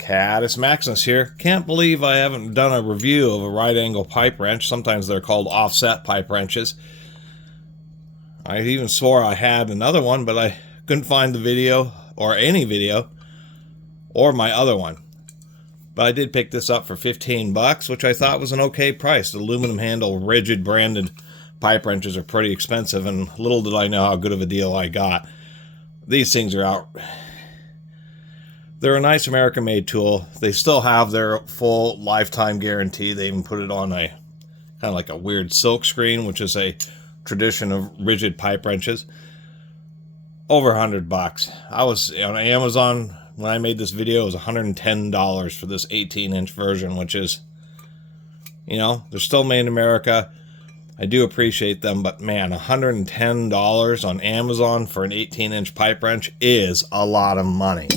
Catus, Maximus here. Can't believe I haven't done a review of a right angle pipe wrench. Sometimes they're called offset pipe wrenches. I even swore I had another one, but I couldn't find the video, or any video, or my other one. But I did pick this up for 15 bucks, which I thought was an okay price. The aluminum handle Ridgid branded pipe wrenches are pretty expensive, and little did I know how good of a deal I got. These things are out. They're a nice American-made tool. They still have their full lifetime guarantee. They even put it on a kind of like a weird silk screen, which is a tradition of Ridgid pipe wrenches. Over 100 bucks. I was on Amazon when I made this video. It was $110 for this 18-inch version, which is, you know, they're still made in America. I do appreciate them, but man, $110 on Amazon for an 18-inch pipe wrench is a lot of money.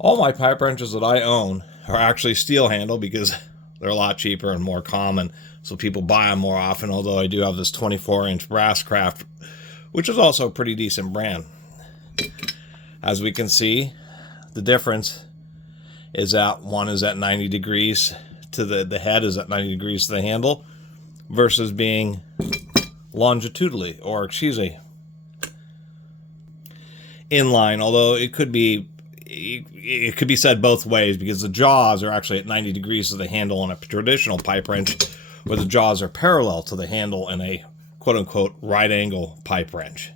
All my pipe wrenches that I own are actually steel handle because they're a lot cheaper and more common, so people buy them more often, although I do have this 24-inch Brasscraft, which is also a pretty decent brand. As we can see, the difference is that one is at 90 degrees to the head is at 90 degrees to the handle versus being longitudinally, or excuse me, inline, although it could be said both ways because the jaws are actually at 90 degrees to the handle on a traditional pipe wrench, where the jaws are parallel to the handle in a quote-unquote right angle pipe wrench.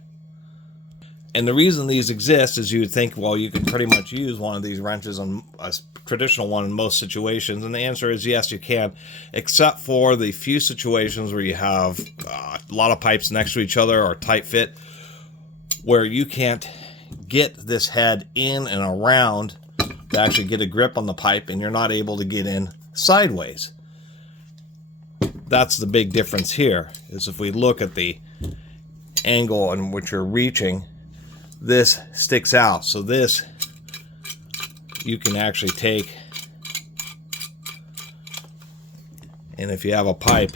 And the reason these exist is you would think, well, you can pretty much use one of these wrenches on a traditional one in most situations, and the answer is yes, you can, except for the few situations where you have a lot of pipes next to each other or tight fit, where you can't get this head in and around to actually get a grip on the pipe, and you're not able to get in sideways. That's the big difference here, is if we look at the angle in which you're reaching, this sticks out. So this, you can actually take, and if you have a pipe,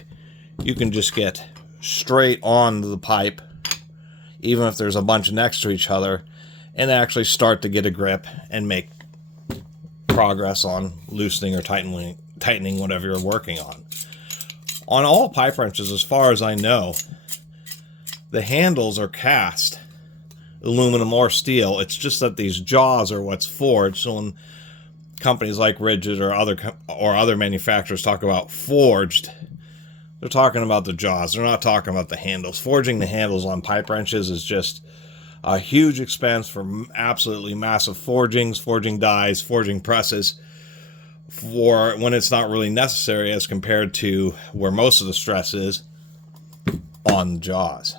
you can just get straight on the pipe, even if there's a bunch next to each other, and actually start to get a grip and make progress on loosening or tightening whatever you're working on. On all pipe wrenches, as far as I know, the handles are cast aluminum or steel. It's just that these jaws are what's forged. So when companies like Ridgid or other manufacturers talk about forged, they're talking about the jaws. They're not talking about the handles. Forging the handles on pipe wrenches is just a huge expense for absolutely massive forgings, forging dies, forging presses, for when it's not really necessary as compared to where most of the stress is on the jaws.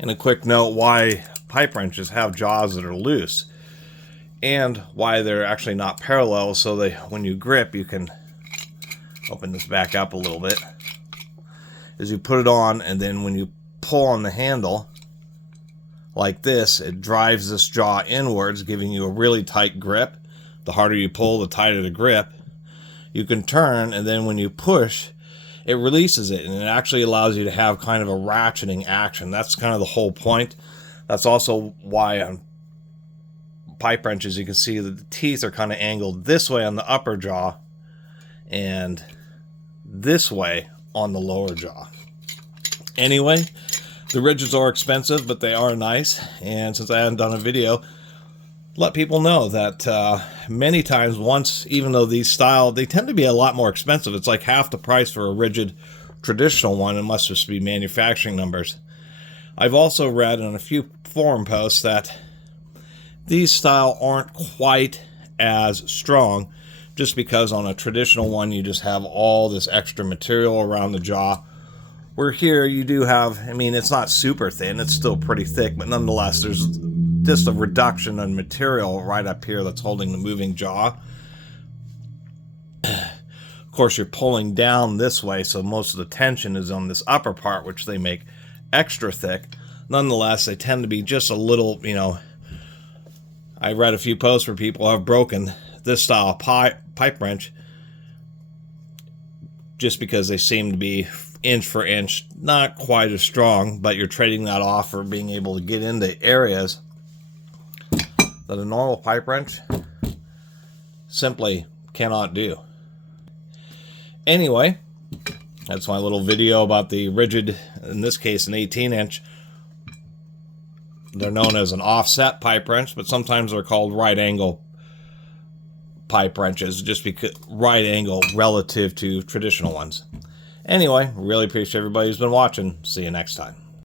And a quick note why pipe wrenches have jaws that are loose and why they're actually not parallel, so they, when you grip, you can open this back up a little bit, is you put it on, and then when you pull on the handle like this, it drives this jaw inwards, giving you a really tight grip. The harder you pull, the tighter the grip. You can turn, and then when you push, it releases it, and it actually allows you to have kind of a ratcheting action. That's kind of the whole point. That's also why on pipe wrenches you can see that the teeth are kind of angled this way on the upper jaw and this way on the lower jaw. Anyway, the Ridgids are expensive, but they are nice, and since I haven't done a video, let people know that many times once, even though these style, they tend to be a lot more expensive. It's like half the price for a Ridgid traditional one. It must just be manufacturing numbers. I've also read in a few forum posts that these style aren't quite as strong, just because on a traditional one you just have all this extra material around the jaw, where here you do have, I mean, it's not super thin, it's still pretty thick, but nonetheless there's just a reduction in material right up here that's holding the moving jaw. Of course, you're pulling down this way, so most of the tension is on this upper part, which they make extra thick. Nonetheless, they tend to be just a little, you know, I read a few posts where people have broken this style of pipe wrench just because they seem to be inch for inch, not quite as strong, but you're trading that off for being able to get into areas that a normal pipe wrench simply cannot do. Anyway, that's my little video about the Ridgid, in this case an 18-inch. They're known as an offset pipe wrench, but sometimes they're called right angle pipe wrenches, just because right angle relative to traditional ones. Anyway, really appreciate everybody who's been watching. See you next time.